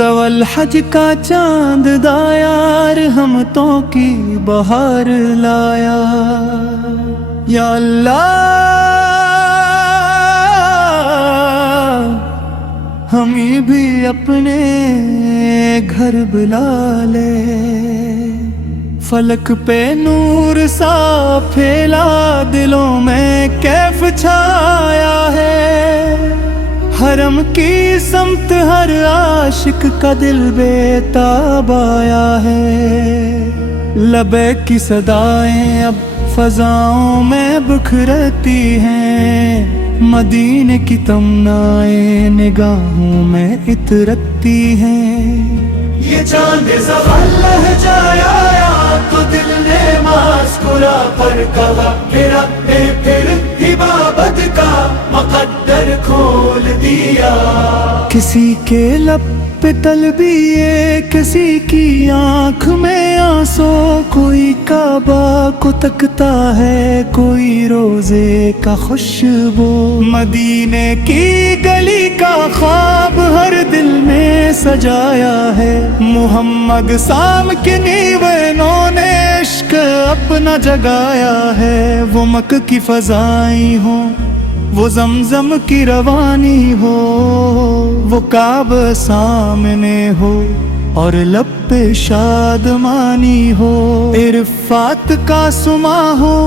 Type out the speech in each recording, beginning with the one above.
ذوال حج کا چاند دایار ہم تو کی بہار لایا، یا اللہ ہمیں بھی اپنے گھر بلا لے، فلک پہ نور سا پھیلا دلوں میں کیف چھایا ہے، حرم کی سمت ہر عاشق کا دل بے تاب آیا ہے، لبیک کی صدائیں اب فضاؤں میں بکھرتی ہیں، مدینے کی تمنائیں نگاہوں میں اترتی ہیں، یہ چاند زوال لہجایا تو دل نے مسکرا پر کہا پھر عبادت کا مقدر کھول دیا، کسی کے لب پہ تلبیہ کسی کی آنکھ میں آنسو، کوئی کعبہ کو تکتا ہے کوئی روزے کا خوشبو، مدینے کی گلی کا خواب ہر دل میں سجایا ہے، محمد سام کے نیونوں نے عشق اپنا جگایا ہے، وہ مکہ کی فضائیں ہوں وہ زمزم کی روانی ہو، وہ کعبہ سامنے ہو اور لب پہ شادمانی ہو، عرفات کا سما ہو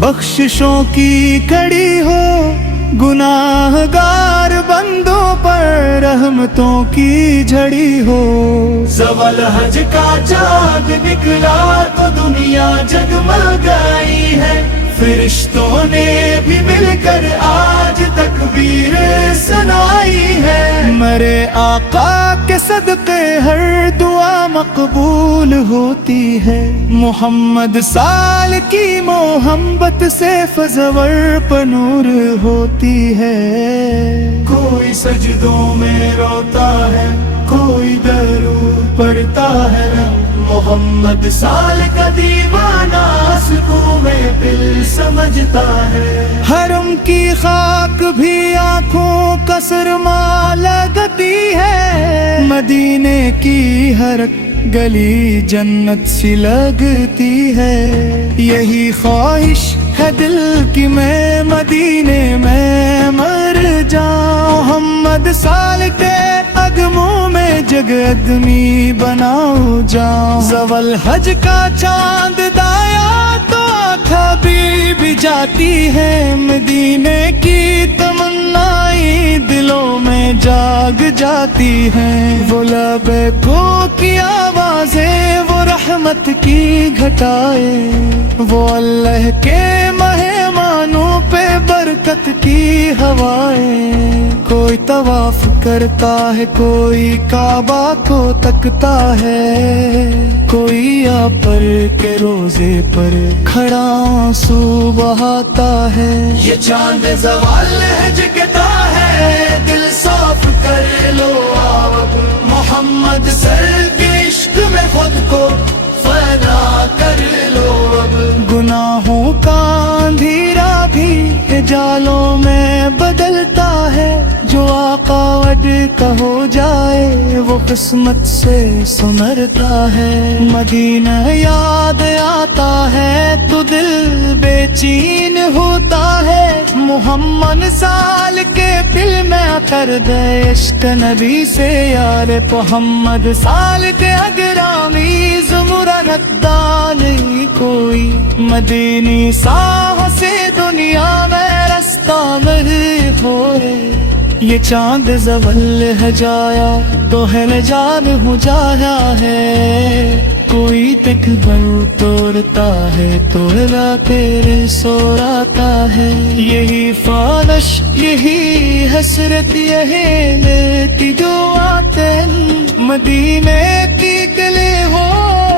بخششوں کی کڑی ہو، گناہ گار بندوں پر رحمتوں کی جھڑی ہو، زوال حج کا چاند نکلا تو دنیا جگمگائی ہے، فرشتوں نے بھی مل کر آج تکبیر سنائی ہے، مرے آقا کے صدقے ہر دعا مقبول ہوتی ہے، محمد سال کی محبت سے فضور پر نور ہوتی ہے، کوئی سجدوں میں روتا ہے کوئی درود پڑھتا ہے، محمد سال کا دیوانہ آنسوں میں دل سمجھتا ہے، حرم کی خاک بھی آنکھوں کا سرما لگتی ہے، مدینے کی ہر گلی جنت سی لگتی ہے، یہی خواہش ہے دل کی میں مدینے میں مر جاؤں، محمد سال کے قدموں میں جگ آدمی بناؤ جاؤں، زوال حج کا چاند دایا تو آنکھیں بھی جاتی ہے، مدینے کی تمنائیں دلوں میں جاگ جاتی ہیں، وہ لبیکوں کی آوازیں وہ رحمت کی گھٹائیں، وہ اللہ کے مہمانوں پہ برکت کی ہوائیں، کوئی طواف کرتا ہے کوئی کعبہ کو تکتا ہے، کوئی یا پر کے روزے پر کھڑا آنسو بہاتا ہے، یہ چاند زوال لہجتا ہے دل صاف کر لو اب، محمد سر کے عشق میں خود کو فنا کر لو اب، گناہوں کا اندھیرا بھی جالوں میں بدلتا ہے، جو آقا وڈ کا ہو جائے وہ قسمت سے سنرتا ہے، مدینہ یاد آتا ہے تو دل بے چین ہوتا ہے، محمد سال کے دل میں کر دے عشق نبی سے یار، محمد سال کے اگرامی زمرہ نقدہ نہیں کوئی، مدینی ساہ سے دنیا میں رستہ مر ہوئے، یہ چاند زوال ہے جایا تو ہے جان ہو جایا ہے، کوئی تکبر توڑتا ہے توڑا تیرے سوراتا ہے، یہی فالش یہی حسرت یہی لیتی جو آتے مدینے کی گلے ہو،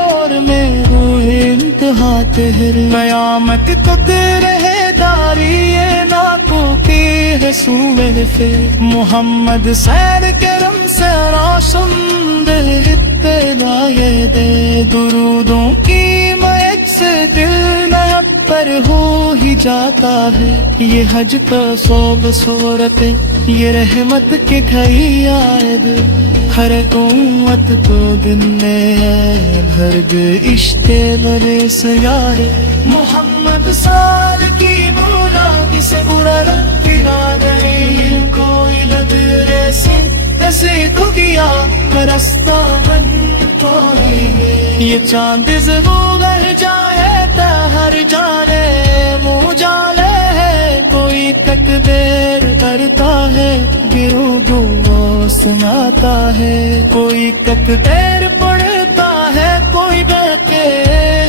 اور میں روح انتہا تہر قیامت تو تیرے داری ناکو کی ہے سوئے پہ، محمد سیر کرم سے راشم دل اطلاع دے، درودوں کی مہک سے دل نیا پر ہو ہی جاتا ہے، یہ حج کا صوب صورت یہ رحمت کے گھئی آئے، ہر قوت کو دن میں بھر گئے عشتے بنے سیارے محمد سال کی مراد سے اڑا گرا نہیں کوئی لدرے سے ایسے تو کیا رستہ بن کوئی یہ چاند ضرور گر جائے تا ہر جانے منہ جالے ہے کوئی تکبیر کرتا ہے گرو دو سناتا ہے کوئی تکبیر پڑھتا ہے کوئی بیٹھ کے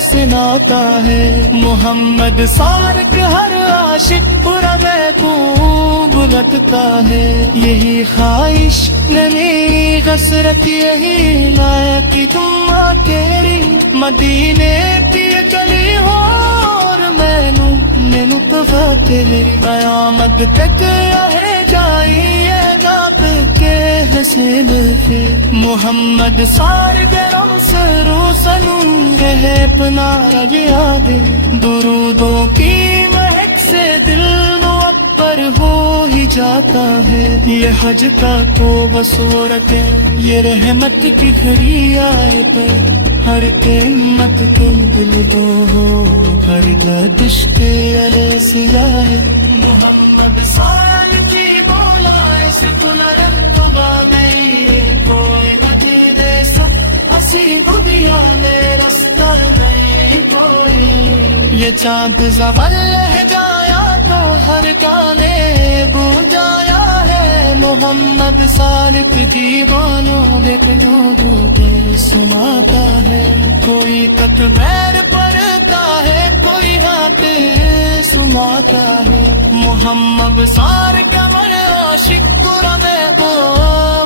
سناتا ہے محمد سارک ہر عاشق پورا محبوب لگتا ہے یہی خواہش نئی حسرت یہی لائق تم تیری مدینے کی گلی ہو اور مینو پفا تیری قیامت تک رہ جائیے گاپ کے حسین پہ محمد سار گرم سرو سنو ہے اپنا رجیا دے درودوں کی مہک سے دل پر ہو ہی جاتا ہے یہ حج کا تو بصورت ہے یہ رحمت کی گھڑی آئے پر ہر قیمت کے دل دو ہو ہر گردش کے علیہ سیاہ ہے محمد سال کی بولا اس تلرم تو نہیں کوئی نتی دے سب اسی دنیا میں رستہ نہیں کوئی یہ چاند زبر رہ جایا تو ہر گانے گونجایا ہے محمد سالک دیوانوں دیکھ لوگوں کے سماتا ہے کوئی تکبیر پڑھتا ہے کوئی ہاتھ سناتا ہے محمد سار کمر عاشق قرآن کو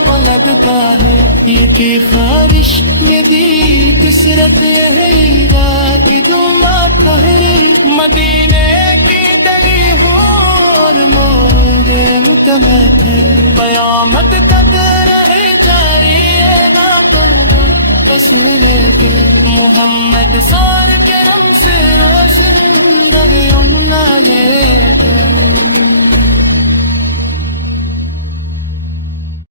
بلدتا ہے یہ کی خواہش میں دی کسرت ہے رات دعا ہے مدینے کی دلی ہو اور مورے متمت ہے قیامت تک رہے جاری ہے نا کسر کے محمد سار کے